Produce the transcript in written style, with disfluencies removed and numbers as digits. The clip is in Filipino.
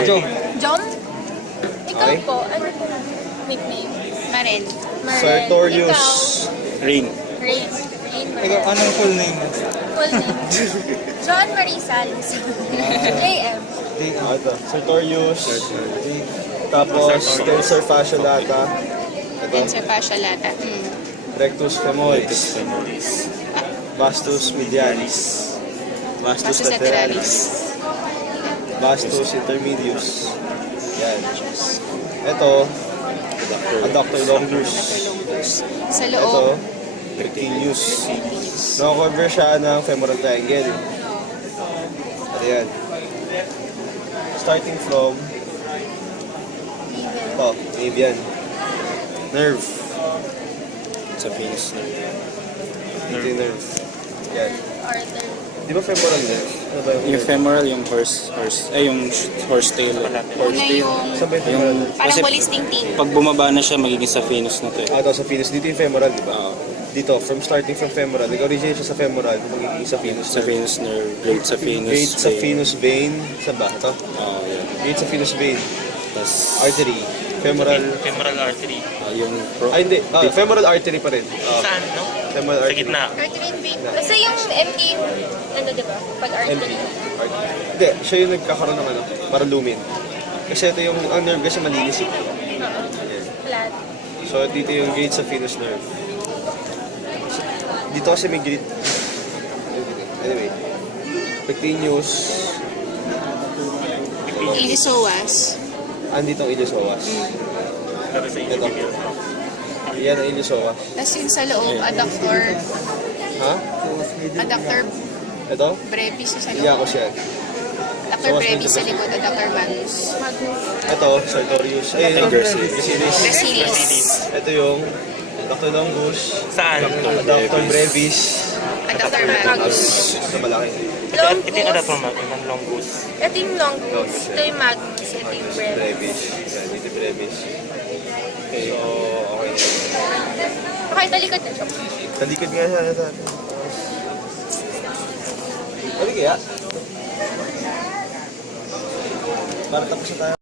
Jom. John? Ikaw Okay. po, ano po nickname? Marel. Sartorius. Rain. Rain. Rain Ikaw, Marel. anong full name? Full name. John Marie Salis. JM. Ito. Sartorius. Tapos, Tensor Fasciolata. Ito. Tensor fasciolata. Rectus femoris. Vastus medialis. Vastus Vastus lateralis. lateralis. Vastus intermedius. Yan. Ito. Adductor longus. Sa Ito. loob. Rectilius. Nakakover siya ng femoral triangle. Ano yan? Starting from median. Nerve. Sa venous nerve. Ito yung nerve. Yan. Arthur. Di ba femoral nerve? Ano ba Yung femoral, yung yung horsetail. Una Horsetail. yung Saan ba yung femoral nerve? parang Kasi walis ting-ting. pag bumaba na siya, magiging sa venous na to eh. Ito sa venous. Dito yung femoral, di ba? Oo. Dito, starting from femoral. Nag-originate siya sa femoral, magiging sa venous. Sa venous nerve, grade sa venous Gate sa vein. venous vein. Saan ba? Ito? Oo, yan. Gate sa venous vein. Tapos, Artery. Femoral. Femoral artery. yung Ay, hindi. Femoral artery pa rin. Saan, no? Femoral Sa artery. gitna. Arthurine vein. Kasi yung MK yung, ano diba? Pag MP. artery. Artery. Hindi, siya yung nagkakaroon ng ano, para lumin. Kasi ito yung, ang nerve kasi malinis eh. Flat. So, dito yung gate sa venous nerve. Dito kasi may gate. Anyway. Pectineus. ilisowas. Andito ang ilisoas. Pero sa Ito. inyo. Yan ang ilisoas. Tapos yung sa loob, adductor. Ha? Adductor Ito? brevis sa Iya loob. ko siya. Adductor brevis sa likod, adductor magnus. Ito, Sartorius. Ay, yung Gracilis. Gracilis. Ito yung Dr. Longus. Saan? Dr. Brevis. Adductor magnus. Ito malaki. Long Ito yung ano goose. from yung longus. Ito yung long goose. Ito yung magnus. Ito yung bread. Brevis. Yan, dito Brevis. So, okay. Okay, talikod na siya. Talikod nga siya sa atin. Ano kaya? Para tapos na tayo.